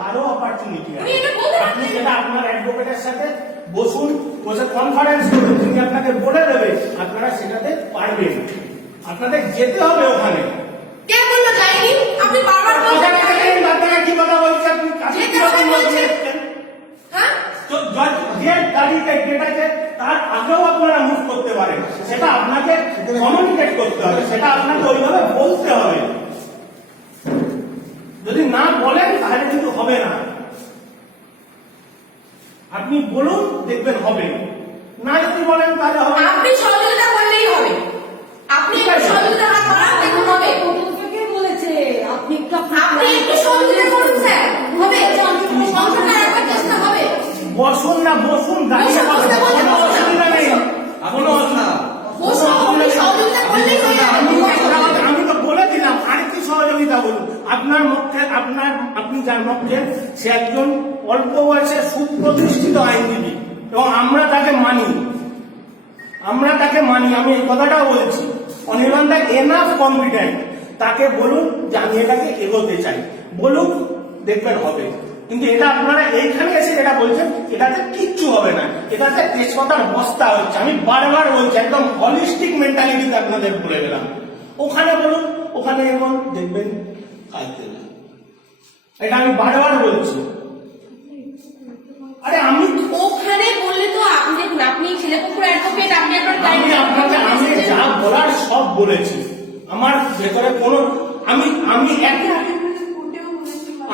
তারও অপরচুনিটি আপনি আছে আপনি। সেটা আপনার অ্যাডভোকেটের সাথে বসুন বসে কনফারেন্স করুন তিনি আপনাকে বলে দেবে আপনারা সেটাতে পারবেন। আপনাদের যেতে হবে ওখানে। কে বলল যায়নি? আপনি বারবার বলছেন আপনারা আপনারা কি কথা বলছেন আপনি কাছে কি রকম বলছেন। হ্যাঁ? তো জজ যে গাড়িতে ডেট আছে তার আগেও আপনারা মুভ করতে পারেন। সেটা আপনাকে কমিউনিকেট করতে হবে সেটা আপনাকে ওইভাবে বলতে হবে যদি না বলেন তাহলে কিন্তু হবে না আপনি বলুন দেখবেন হবে। না যদি বলেন তাহলে হবে না। আপনি সহযোগিতা করলেই হবে। আপনি। সহযোগিতা বাড়ান দেখুন হবে। কে বলেছে আপনি একটু আপনি একটু সহযোগিতা করুন স্যার। হবে সংসারটা রাখার চেষ্টা হবে বসুন না বসুন দাঁড়িয়ে বসুন, বসতে বসুন। বলেন, কোনো বসুন। অসুবিধা নেই কোনো অসুবিধা বসুন আপনি সহযোগিতা করলেই হবে আমি আমি তো বলে দিলাম আরেকটি সহযোগিতা বলুন আপনার পক্ষে আপনার আপনি যার পক্ষে সে একজন অল্প বয়সে সুপ্রতিষ্ঠিত আইনজীবী এবং আমরা তাকে মানি। আমরা তাকে মানি, আমি এই কথাটাও বলছি। অনির্বাণ দা এনাফ কনফিডেন্ট তাকে বলুন যে আমি এটাকে এগোতে চাই। বলুন দেখবেন হবে। কিন্তু এটা আপনারা এইখানে এসে যেটা বলছেন, এটাতে কিচ্ছু হবে না। এটাতে তেজপাতার বস্তা হচ্ছে। আমি বারবার বলছি, একদম হলিস্টিক মেন্টালিটিতে আপনাদের বলে গেলাম ওখানে বলুন, ওখানে এমন দেখবেন কাজ দেবে এটা আমি বারবার বলছি। আরে আমি ওখানে বললে তো আপনি দেখুন আপনি ছেলেপুকুর অ্যাডভোকেট আপনি আপনার আমি আপনাকে আমি যা বলার সব বলেছি। আমার ভেতরে কোনো আমি আমি এক-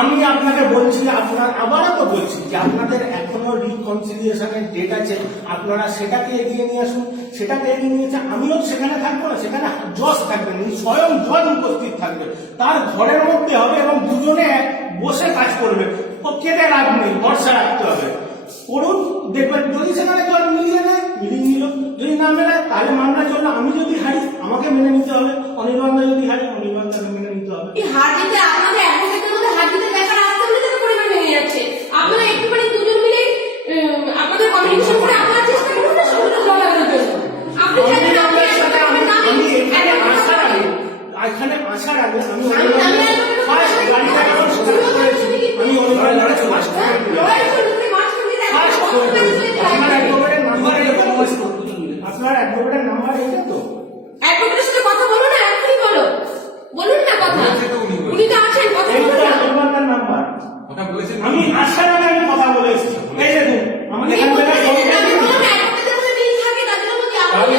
আমি আপনাকে বলছি আপনার, আবারও তো বলছি যে আপনাদের এখনও রিকনসিলিয়েশনের ডেট আছে, আপনারা সেটাকে এগিয়ে নিয়ে আসুন। সেটাকে এগিয়ে নিয়ে আসুন আমিও সেখানে থাকব না, সেখানে জজ থাকবেন স্বয়ং জজ উপস্থিত থাকবে। তার ঘরের মধ্যে হবে এবং দুজনে বসে কাজ করবে। ও কেটে লাভ নেই, ভরসা রাখতে হবে। করুন, দেখবেন, যদি সেখানে জল মিলিয়ে নেয়, মিলিয়ে নিল। যদি না মেলে তাহলে মামলা চলল আমি যদি হারি, আমাকে মেনে নিতে হবে। অনির্বাণদা যদি হারি অনির্বাণদাকে ফার্স্ট করে দিলাম আপনার অ্যাডভোকেটের নাম্বার আপনার এটা তো অ্যাডভোকেটের সাথে কথা বলো না এখনই বলো বলুন না কথা উনি তো আছেন কথা বলুন না অনির্বাণদার নাম্বার কথা বলেছেন আমি আসার আগে আমি কথা বলে এসেছি এই দেখুন আমাদের উনি এখান থেকে ফোন করে বলুন না, অ্যাডভোকেটের মধ্যে মিল থাকে তাদের মধ্যে তাহলে